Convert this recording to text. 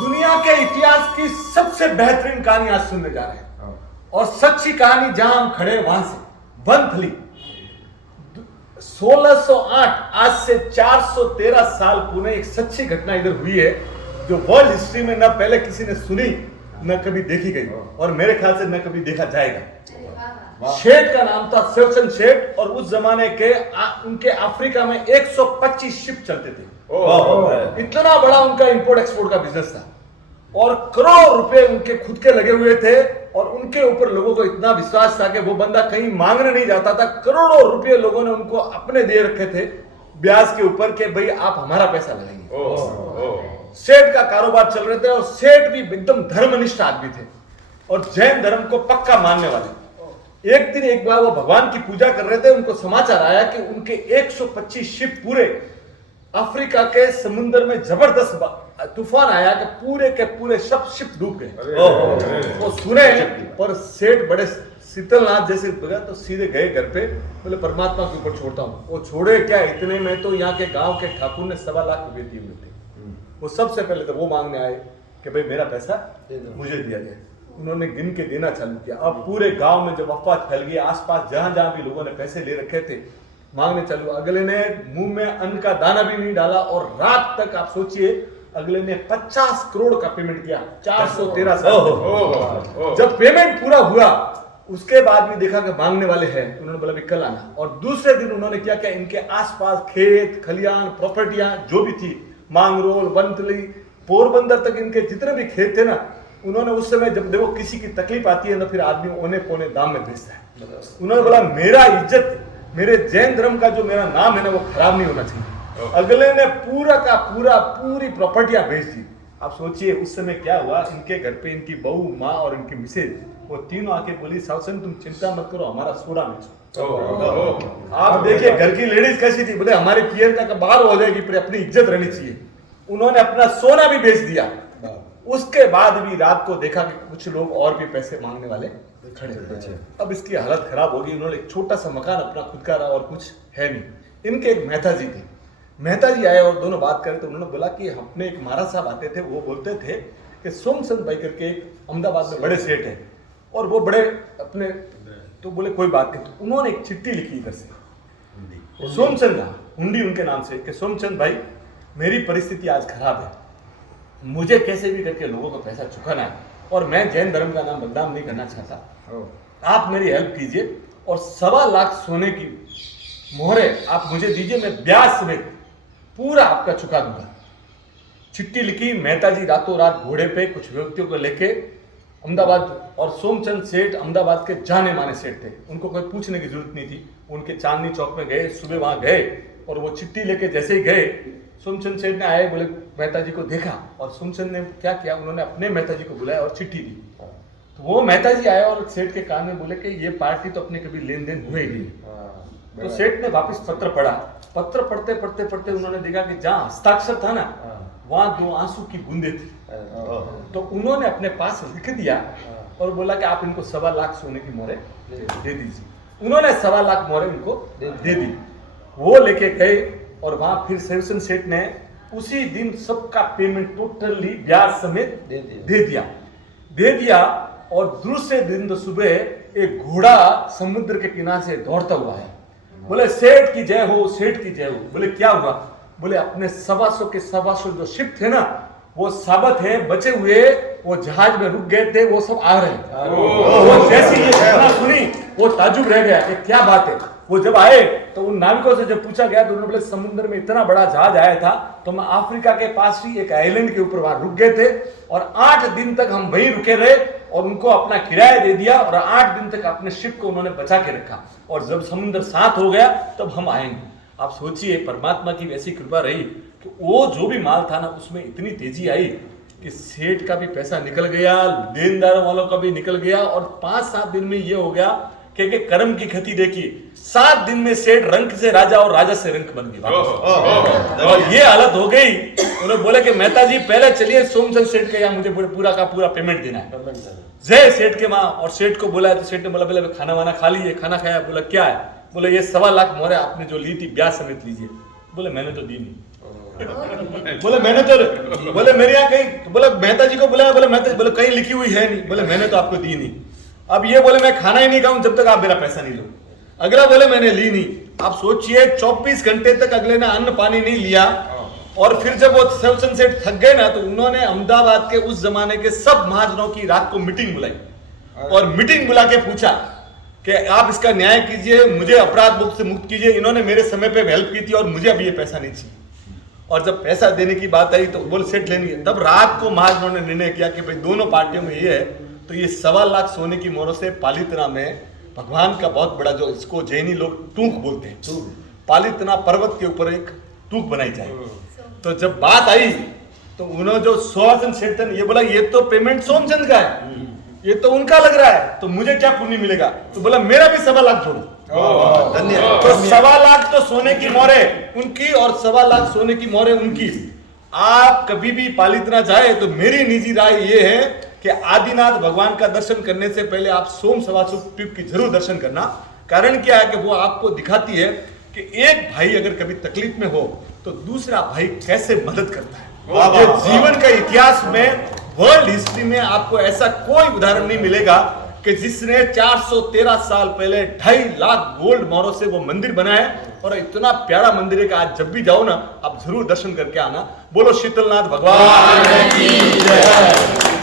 दुनिया के इतिहास की सबसे बेहतरीन कहानी आज सुनने जा रहे हैं और सच्ची कहानी जहां हम खड़े हैं वहां से वनथली 1608 आज से 413 साल पुणे एक सच्ची घटना इधर हुई है जो वर्ल्ड हिस्ट्री में न पहले किसी ने सुनी न कभी देखी गई और मेरे ख्याल से न कभी देखा जाएगा। शेठ का नाम था शिवचंद शेठ और उस जमाने के उनके अफ्रीका में 125 शिप चलते थे। इतना बड़ा उनका इंपोर्ट एक्सपोर्ट का बिजनेस था और करोड़ रुपए उनके खुद के लगे हुए थे और उनके ऊपर लोगों को इतना विश्वास था कि वो बंदा कहीं मांगने नहीं जाता था। करोड़ों रुपए लोगों ने उनको अपने दे रखे थे ब्याज के ऊपर कि भाई आप हमारा पैसा लगाएंगे। सेठ का कारोबार चल रहे थे और सेठ भी एकदम धर्मनिष्ठ आदमी थे और जैन धर्म को पक्का मानने वाले। एक दिन एक बार वो भगवान की पूजा कर रहे थे, उनको समाचार आया कि उनके 125 शिप पूरे अफ्रीका के समुद्र में जबरदस्त तूफान आया कि पूरे के पूरे सब शिप डूब गए। वो सुने पर सेठ बड़े शीतलनाथ जैसे बगा तो सीधे गए घर पे, बोले परमात्मा के ऊपर छोड़ता हूँ। वो छोड़े क्या, इतने में तो यहाँ के गांव के ठाकुर ने 1.25 लाख रुपए दिए हुए थे। वो सबसे पहले तो वो मांगने आए कि भाई मेरा पैसा मुझे दिया जाए। उन्होंने गिन के देना चालू किया। अब पूरे गांव में जब अफवाह फैल गई, आसपास जहां जहां भी लोगों ने पैसे ले रखे थे मांगने चालू। अगले ने मुंह में अन्न का दाना भी नहीं डाला और रात तक आप सोचिए अगले ने 50 करोड़ का पेमेंट किया 413 साल। जब पेमेंट पूरा हुआ उसके बाद भी देखा कि मांगने वाले हैं, उन्होंने बोला भी कल आना। और दूसरे दिन उन्होंने क्या किया, इनके आसपास खेत खलियान प्रॉपर्टियां जो भी थी मांगरोल वनथली पोरबंदर तक इनके जितने भी खेत थे ना, उन्होंने उस समय जब देखो किसी की तकलीफ आती है तो फिर आदमी औने पौने दाम में बेचता है। उन्होंने बोला मेरा इज्जत मेरे जैन धर्म का जो मेरा नाम है ना वो खराब नहीं होना चाहिए। अगले ने पूरा का पूरा पूरी प्रॉपर्टियां बेच दी। आप सोचिए उस समय क्या हुआ, इनके घर पे इनकी बहू माँ और इनकी मिसेज वो तीनों आके बोली सावसन तुम चिंता मत करो हमारा सोडा बेचो। आप देखिए घर की लेडीज कैसी थी, बोले हमारे पियर का बाहर हो जाएगी पर अपनी इज्जत रहनी चाहिए। उन्होंने अपना सोना भी बेच दिया। उसके बाद भी रात को देखा कि कुछ लोग और भी पैसे मांगने वाले खड़े थे। अब इसकी हालत खराब होगी। उन्होंने एक छोटा सा मकान अपना खुद का रहा और कुछ है नहीं। इनके एक मेहता जी थे, मेहता जी आए और दोनों बात करें तो उन्होंने बोला कि अपने एक महाराज साहब आते थे, वो बोलते थे कि सोमचंद भाई करके अहमदाबाद में बड़े सेठ है और वो बड़े अपने, तो बोले कोई बात नहीं। तो उन्होंने एक चिट्ठी लिखी इधर से सोमचंद हुंडी उनके नाम से कि सोमचंद भाई मेरी परिस्थिति आज खराब है, मुझे कैसे भी करके लोगों को पैसा चुकाना है और मैं जैन धर्म का नाम बदनाम नहीं करना चाहता। आप मेरी हेल्प कीजिए और 1.25 लाख सोने की मोहरे आप मुझे दीजिए, मैं ब्याज समेत पूरा आपका चुका दूंगा। चिट्ठी लिखी, मेहता जी रातों रात घोड़े पे कुछ व्यक्तियों को लेके अहमदाबाद, और सोमचंद सेठ अहमदाबाद के जाने माने सेठ थे, उनको कोई पूछने की जरूरत नहीं थी। उनके चांदनी चौक में गए, सुबह वहां गए और वो चिट्ठी लेके जैसे ही गए सोमचंद सेठ ने आए, बोले मेहता जी को देखा और सोमचंद ने क्या किया, उन्होंने अपने मेहता जी को बुलाया और चिट्ठी दी। तो वो मेहता जी आए और सेठ के कान में बोले कि ये पार्टी तो अपने कभी लेन देन हुए ही नहीं। तो सेठ ने वापस पत्र पढ़ा। पत्र पढ़ते पढ़ते पढ़ते उन्होंने देखा कि जहाँ हस्ताक्षर था ना वहां 2 आंसू की बूंदे थी। तो उन्होंने अपने पास लिख दिया और बोला कि आप इनको 1.25 लाख सोने की मोहरे दे दीजिए। उन्होंने 1.25 लाख मोहरे उनको दे दी। वो लेके गए और वहां फिर शिवचंद सेठ ने उसी दिन सबका पेमेंट टोटली ब्याज समेत दे दिया। और दूसरे दिन तो सुबह एक घोड़ा समुद्र के किनारे से दौड़ता हुआ है, बोले सेठ की जय हो, सेठ की जय हो। बोले क्या हुआ, बोले अपने 125 के 125 जो शिप थे ना वो साबित है बचे हुए, वो जहाज में रुक गए थे, वो सब आ रहे हैं। वो जैसी ये घटना सुनी वो ताजुब रह गया कि क्या बात है। वो जब आए तो उन नाविकों से जब पूछा गया तो उन्होंने बोले समुद्र में इतना बड़ा जहाज आया था तो हम अफ्रीका के पास ही एक आइलैंड के ऊपर वहां रुक गए थे और 8 दिन तक हम वहीं रुके रहे और उनको अपना किराया दे दिया और 8 दिन तक अपने शिप को उन्होंने बचा के रखा और जब समुद्र शांत हो गया तब हम आएंगे। आप सोचिए परमात्मा की वैसी कृपा रही कि वो जो भी माल था ना उसमें इतनी तेजी आई कि सेठ का भी पैसा निकल गया, देनदार वालों का भी निकल गया और 5-7 दिन में ये हो गया कि कर्म की क्षति देखिए। 7 दिन में सेठ रंक से राजा और राजा से रंक बन गया और ये हालत हो गई। उन्होंने बोले कि मेहता जी पहले चलिए सोमचंद सेठ के यहाँ मुझे पूरा का पूरा पेमेंट देना है। जय सेठ के वहां और सेठ को बोला तो सेठ ने बोला बोला खाना वाना खा लीजिए। खाना खाया, बोला क्या है, बोले ये 1.25 लाख मोहरे आपने जो ली थी ब्याज समेत लीजिए। बोले मैंने तो दी नहीं। बोले मैंने तो, बोले मेरे यहाँ कहीं, बोले मेहता जी को बुलाया, बोले मेहता, बोले कहीं लिखी हुई है नहीं, बोले मैंने तो आपको दी नहीं। अब ये बोले मैं खाना ही नहीं खाऊं जब तक आप मेरा पैसा नहीं लो। अगला बोले मैंने ली नहीं। आप सोचिए 24 घंटे तक अगले ने अन्न पानी नहीं लिया, और फिर जब वो सेल्सन सेठ थक गए ना, तो उन्होंने अहमदाबाद के उस जमाने के सब महाजनों की रात को मीटिंग बुलाई और मीटिंग बुला के पूछा कि आप इसका न्याय कीजिए, मुझे अपराध मुक्त से मुक्त कीजिए। इन्होंने मेरे समय पे हेल्प की थी और मुझे अब ये पैसा नहीं चाहिए। और जब पैसा देने की बात आई तो बोले सेठ लेनी है। तब रात को महाजनों ने निर्णय किया कि भाई दोनों पार्टियों में ये है, तो ये 1.25 लाख सोने की मोहरों से पालितना में भगवान का बहुत बड़ा, जो इसको जैनी लोग टूक बोलते हैं, पालितना पर्वत के ऊपर एक टूक बनाई जाए। तो जब बात आई तो उन्होंने जो सुहासन सेठ थे, ये बोला ये तो पेमेंट सोमचंद का है, ये तो उनका लग रहा है, तो मुझे क्या पुण्य मिलेगा? तो बोला मेरा भी 1.25 लाख छोड़ो। धन्यवाद। तो 1.25 लाख तो सोने की मोहरें उनकी और 1.25 लाख सोने की मोहरें उनकी। आप कभी भी पालितना जाए तो मेरी निजी राय ये है कि आदिनाथ भगवान का दर्शन करने से पहले आप सोम सवासुक ट्यूब की जरूर दर्शन करना। कारण क्या है कि वो आपको दिखाती है कि एक भाई अगर कभी तकलीफ में हो तो दूसरा भाई कैसे मदद करता है। ये जीवन का इतिहास में, वर्ल्ड हिस्ट्री में आपको ऐसा कोई उदाहरण नहीं मिलेगा कि जिसने 413 साल पहले 2.5 लाख गोल्ड मोहरों से वो मंदिर बनाया। और इतना प्यारा मंदिर है कि आज जब भी जाओ ना, आप जरूर दर्शन करके आना। बोलो शीतलनाथ भगवान की जय।